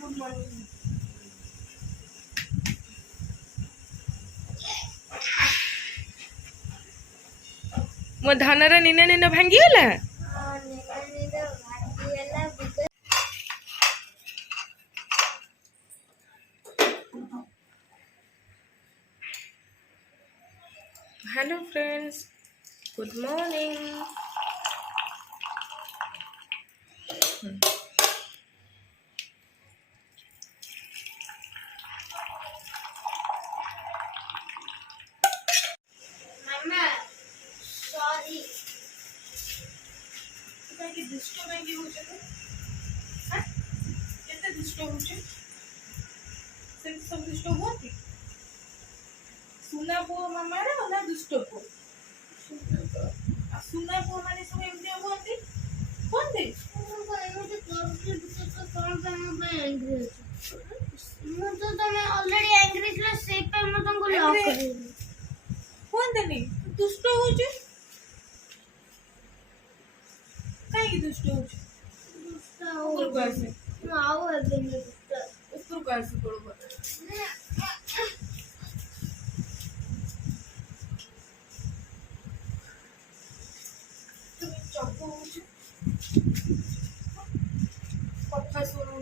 Good morning. मो धनर निना निना भांगी गला। Hello friends, good morning. मामा सॉरी कि दुष्ट भांगी हो चलो। हां केते दुष्ट हो छ से सब दुष्ट होती। सुना पो मामा रे ना दुष्ट पो सुना पो माने सब एमती होती कौन दे मुझे करके तो कौन पे मैं एंग्री हूं तो मैं ऑलरेडी एंग्री थी से पे मैं तुमको लॉक कर दूं कौन दे नहीं दुष्ट हो छ काई दुष्ट हो छ दुष्ट हो कैसे आओ है बिन दुष्ट ऊपर कैसे पड़ो कथा सुनो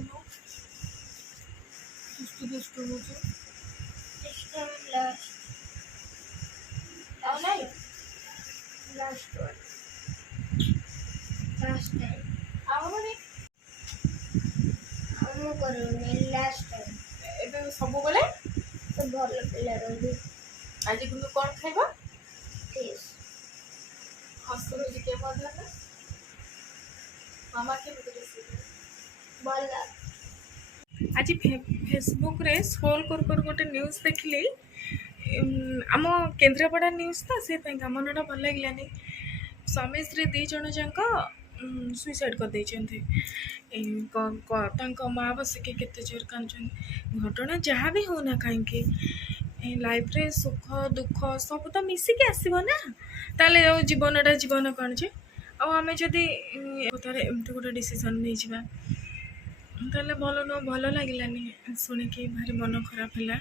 दुष्ट दुष्ट हो जो सिस्टम लास्ट आओ नहीं लास्ट वन लास्ट टाइम आओ नहीं हम करो नहीं लास्ट टाइम एबे सब बोले तो भल पिला रही आज कुन कोन खाइबा फिश हसरो जी के मजा ना मामा के बोला आज फेसबुक रे स्क्रॉल कर कर गोटे न्यूज़ देखली आम केन्द्रापड़ा न्यूज़ तो से मनटा भल लगे स्वामी स्त्री दी जन जाक सुइसाइड कर देइछन्ते माँ बसिके केते जोर कांचन घटना जहाँ भी होना कहीं लाइफ रे सुख दुख सब तो मिसिके आसब ना ताले जीवनटा जीवन कौन जे आम जदि एमती गोटे डिसीजन नहीं जावा ताले भल न भल लगे शुणिकी भारी मन खराब है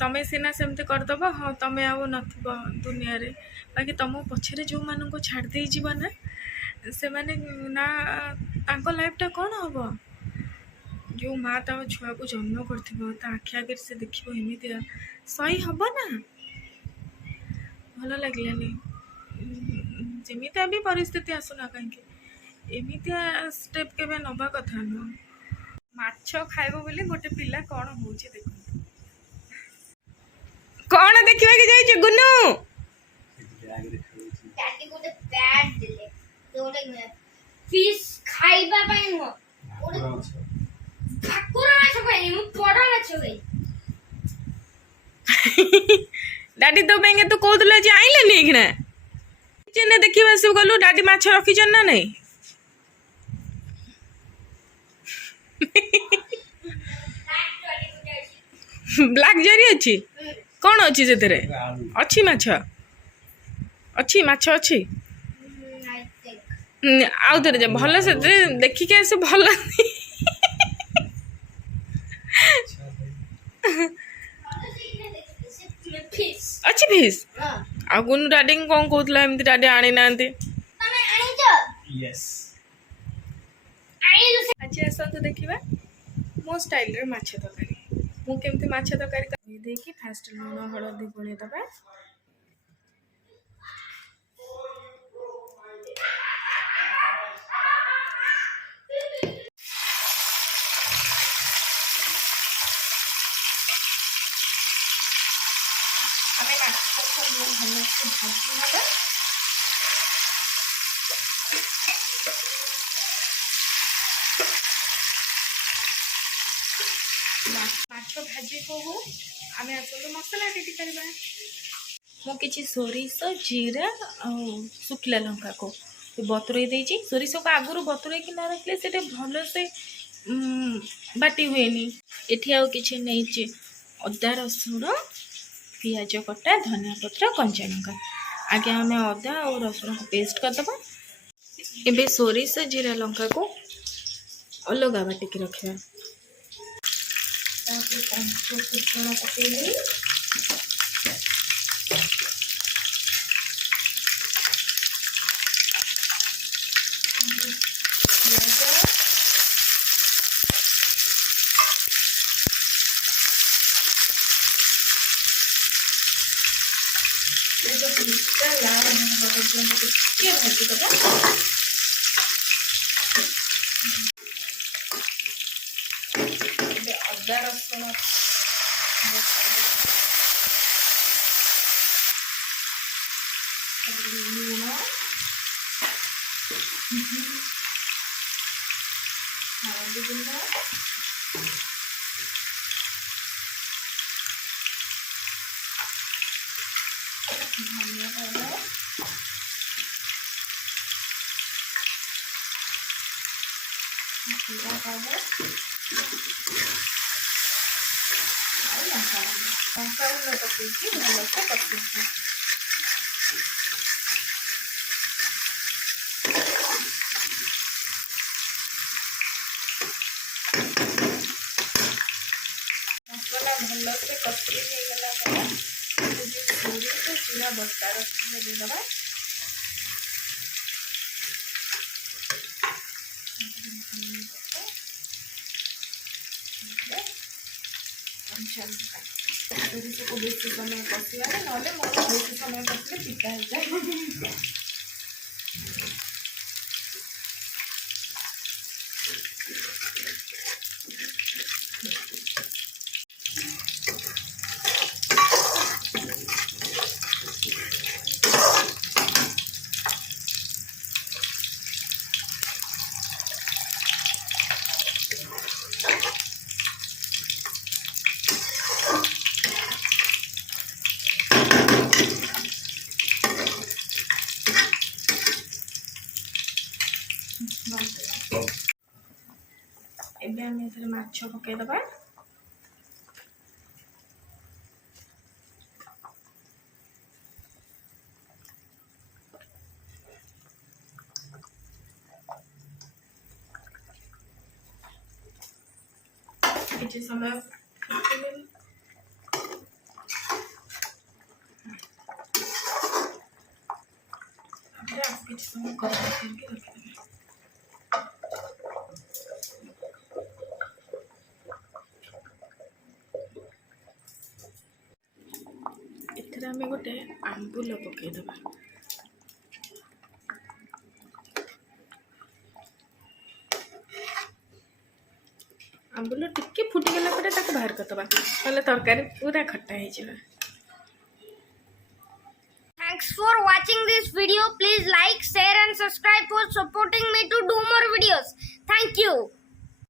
तमें सीना सेमती करदब हाँ तमें आउ नथब दुनिया रे बाकी तुम पछरे जो मान को छाड़ दे जीव ना से माने ना तांको लाइफटा कौन हम जो माँ ता छुआ को जन्म कर आखि आगे से देख एमती सही हम ना भल लगे जमी भी परिस्थिति आसुना कहीं एमितिया स्टेप केबे नबा कथा न माछ खाइबो बोली गोटे पिला कौन होउचे देखो कौन देखिबा के जाई छ गुन्नू टाटी गोटे बैट दिले गोटे फिश खाइबा पई हो ठाकुर माछ पई मु पडा माछ गई डाडी तो बेंगे तो कोदले जे आइले नी किना जेने देखिबा से गलु डाडी माछ रखी जन ना नहीं ब्लैक जरी अच्छी कौन अच्छी से तेरे अच्छी माछ अच्छी माछ अच्छी आउ तेरे जा भल से देखी के ऐसे भल अच्छी फिश आ गुन डाडी कौन कहतला एमती डाडी आनी नांती यस आज आसतु देखा मो स्टाइल रे माछ तरकारी मु केमती माछ तरकारी देखी फास्ट लुण हलदी गोले दबा आमे माछ को भल से भाजी नबा माछ भाजी को आम आसतु मसला रेडी करवा मु किसी सोरिष जीरा शुखला लंका को बतुरई देछि सोरिष को आगुरु बतुरई कि ना रखले से भल से बाटी हुए एठी आउ किछि नहीं छि अदा रसुण पियाज कटा धनिया पत्र कंचा लंका आगे आम अदा और रसुण को पेस्ट करदबा एबे सोरिष जीरा लंका को अलग बाटिक रखा पंच फुटण पकईली लाल टे भाजी दबा अदा रसुण लुण हल्दी गुंड धनिया पाउडर जीरा पाउडर लंका गुंड पकईकी भलसे पकईकी मसला भलसे कषि हो जीरा बटा रखी देदबा सोरिष को बेसी समय कषा ना मोर बेसी समय कषे पिता हो जाए एबे हम इधर माछ पके दबा किसी समय किसी समय गरम करके रख आम गोटे आंबुल पकईदबा आंबुल टिके फुटीगला बाहर करदबा ना तरकारी पूरा खट्टा हो। Thanks for watching this video. Please like, share and subscribe for supporting me to do more videos. Thank you.